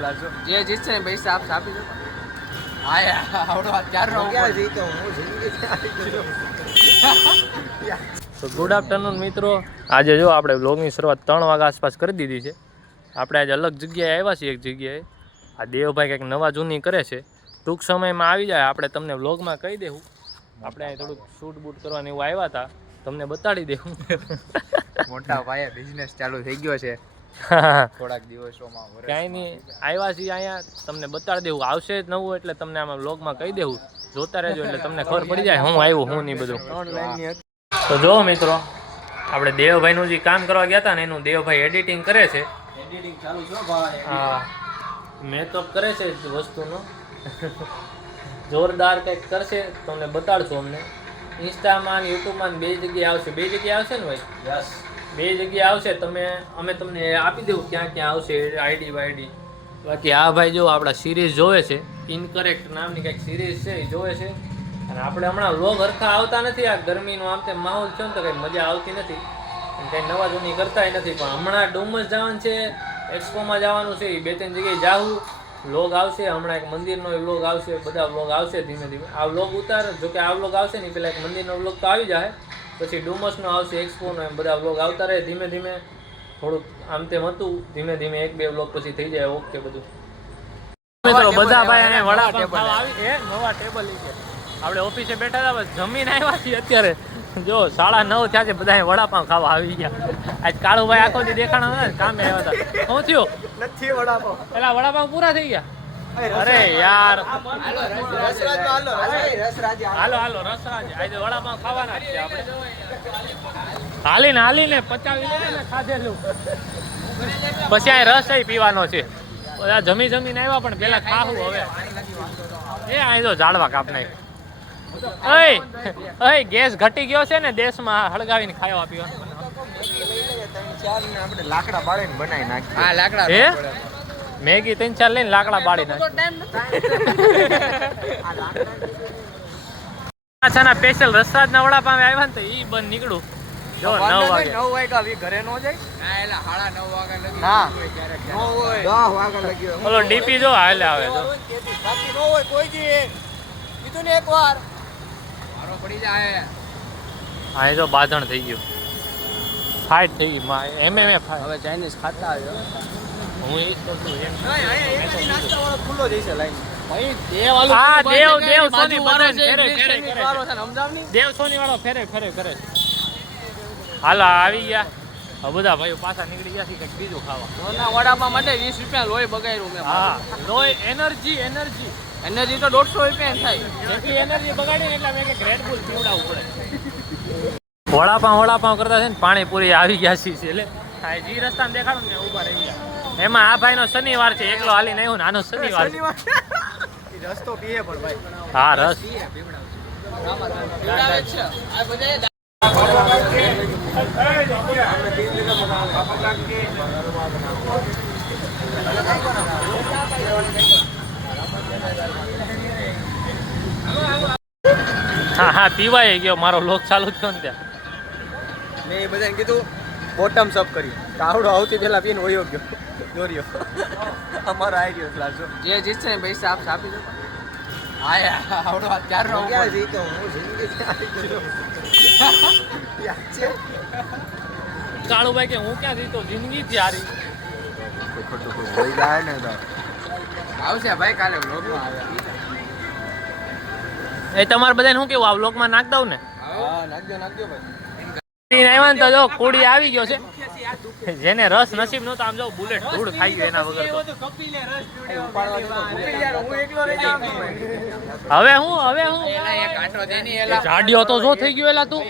જે જીતશે ને પૈસા આપી દો. આયા આવડો અત્યારનો ક્યારે જીતો હું જિંદગી. તો ગુડ આફ્ટરનૂન મિત્રો, આજે જો આપણે વ્લોગની શરૂઆત 3 વાગ્યા આસપાસ કરી દીધી છે. આપણે આજે અલગ જગ્યાએ આવ્યા છીએ. એક જગ્યાએ આ દેવભાઈ કંઈક નવા જૂની કરે છે, ટૂંક સમયમાં આવી જાય. આપણે તમને વ્લોગમાં કહી દેવું. આપણે અહીં થોડુંક શૂટ બૂટ કરવાનું એવું આવ્યા હતા, તમને બતાડી દેવું. મોટા પાયે બિઝનેસ ચાલુ થઈ ગયો છે થોડાક દિવસોમાં. ક્યાંય નહીં, આવ્યા છીએ અહીંયા, તમને બતાડી દેવું. આવશે જ નવું એટલે તમને આમાં વ્લોગમાં કહી દેવું. જોતા રહેજો એટલે તમને ખબર પડી જાય હું આવ્યું હું નહીં બધું. તો જો મિત્રો, આપણે દેવભાઈનું જે કામ કરવા ગયા હતા ને એનું દેવભાઈ એડિટિંગ કરે છે. એડિટિંગ ચાલુ છે ભાઈ. હા, મેકઅપ કરે છે વસ્તુનો. જોરદાર કંઈક કરશે, તમને બતાડશું. અમને ઇન્સ્ટામાં યુટ્યુબમાં બે જગ્યાએ આવશે. બે જગ્યાએ આવશે ને ભાઈ? યસ, બે જગ્યાએ આવશે. અમે તમને આપી દેવું ક્યાં ક્યાં આવશે આઈડી વાઈડી. બાકી આ ભાઈ જો આપણા સિરીઝ જોવે છે, ઇનકરેક્ટ નામની કંઈક સિરીઝ છે એ જોવે છે. અને આપણે હમણાં વ્લોગ હરખા આવતા નથી. આ ગરમીનો આમ તેમ માહોલ છે ને તો કંઈ મજા આવતી નથી, કંઈ નવા જૂની કરતાય નથી. પણ હમણાં ડુમસ જવાનું છે, એક્સપોમાં જવાનું છે, એ 2-3 જગ્યાએ જાવું. વ્લોગ આવશે હમણાં, એક મંદિરનો વ્લોગ આવશે, બધા વ્લોગ આવશે ધીમે ધીમે. આ વ્લોગ ઉતાર જોકે આ વ્લોગ આવશે ને પહેલાં એક મંદિરનો વ્લોગ તો આવી જાય, પછી ડુમસનો આવશે, એક્સપોનો, એમ બધા વ્લોગ આવતા રહે ધીમે ધીમે. થોડુંક આમ તેમ હતું, ધીમે ધીમે 1-2 વ્લોગ પછી થઈ જાય ઓકે બધું. મિત્રો બધા ભાઈ અને વડાપાવ ખાવા આવી એ નવા ટેબલ છે. આપણે ઓફિસે બેઠા હતા, બસ જમીને આવ્યા છીએ અત્યારે. જો 9:30 થયા છે, બધા વડાપાવ ખાવા આવી ગયા. આજ કાળુભાઈ આખો દી દેખાણા હતા, કામે આવ્યા હતા. શું થયું? નથી વડાપાવ. પેલા વડાપાવ પૂરા થઈ ગયા. અરે યાર, હાલો રસરાજ, આજે વડાપાવ ખાવાના છે આપણે. હાલીને પચાવી ને ખાધેલું, પછી આ રસ પીવાનો છે. બધા જમીને આવ્યા પણ પેલા ખાવું હવે. એ અહીં તો ઝાડવા કાપ નાખ. ઓય ગેસ ઘટી ગયો છે ને દેશમાં, હળગાવીને ખાવા પીવાનું. આપણે લાકડા બાળીને બનાવી નાખીએ. હા, લાકડા હે મેગી 3-4 લઈને લાકડા બાળી નાખ. પાછાના સ્પેશિયલ રસરાજના વડાપાવ આવ્યા ને તો ઈ બંધ નીકળું. જો 9 વાગે ઘરે નો જાય. ના, એલા 9:30 વાગે લગી. ના, નો હોય 10 વાગે લગી. બોલો ડીપી જો હાલે આવે તો બાકી નો હોય કોઈ જી. કીધું ને એકવાર મારો પડી જાય. હા, જો બાધણ થઈ ગયું, ફાઇટ થઈ ગઈ. એમએમએ ફાઇટ. હવે ચાઇનીઝ ખાતા આવ્યો. હું એ જ કહું છું એમ. નાસ્તા વાળો ખુલ્લો જઈશે લાઈન. દેવ સોની વાળો ફેરે કરે. હાલો આવી ગયા. હવે બધા ભાઈઓ પાછા નીકળી ગયા છે કંઈક બીજું ખાવા. વડાપાવ માટે 20 રૂપિયા લોહી બગાડ્યું મેં. હા, લોહી એનર્જી તો 150 રૂપિયા થાય. જેટલી એનર્જી બગાડી ને એટલે મેં કંઈક રેડબુલ પીવડાવવું પડે. વડાપાવ કરતા છે ને પાણીપુરી આવી ગયા છે. એટલે જે રસ્તામાં દેખાડું ને ઊભા રહી ગયા. એમાં આ ભાઈનો શનિવાર છે, એકલો હાલીને આવ્યો ને આનો શનિવાર છે. રસ્તો પીએ પણ ભાઈ. હા, રસ હા પીવાય ગયો. મારો લોક ચાલુ થયો ને ત્યાં મેં એ બધાને કીધું બોટમ્સ અપ કરી. કાવડો આવતી પેલા પીને વયો ગયો દોર્યો. અમારો આઈડિયો ક્લાસ. જે જીતશે ને પૈસા આપી દો. આયા આવડો અત્યારનો ક્યારે જીતો હું જિંદગી. કાળુભાઈ કે હું ક્યાં જીતો, જિંદગી થી હારી. ખોટું કોઈ જાય ને તો આવશે ભાઈ કાલે વ્લોગમાં આવ્યા. એ તમારે બધાને શું કેવું, આ વ્લોગમાં નાખ દઉં ને? હા, નાખજો ભાઈ. આવ્યા ને તો જો કુડી આવી ગયો છે. જેને રસ નસીબ નહોતો, આમ જો બુલેટ ધૂળ ખાઈ ગયો એના વગર તો. હવે હું જાડિયો તો જો થઈ ગયો એલા તું.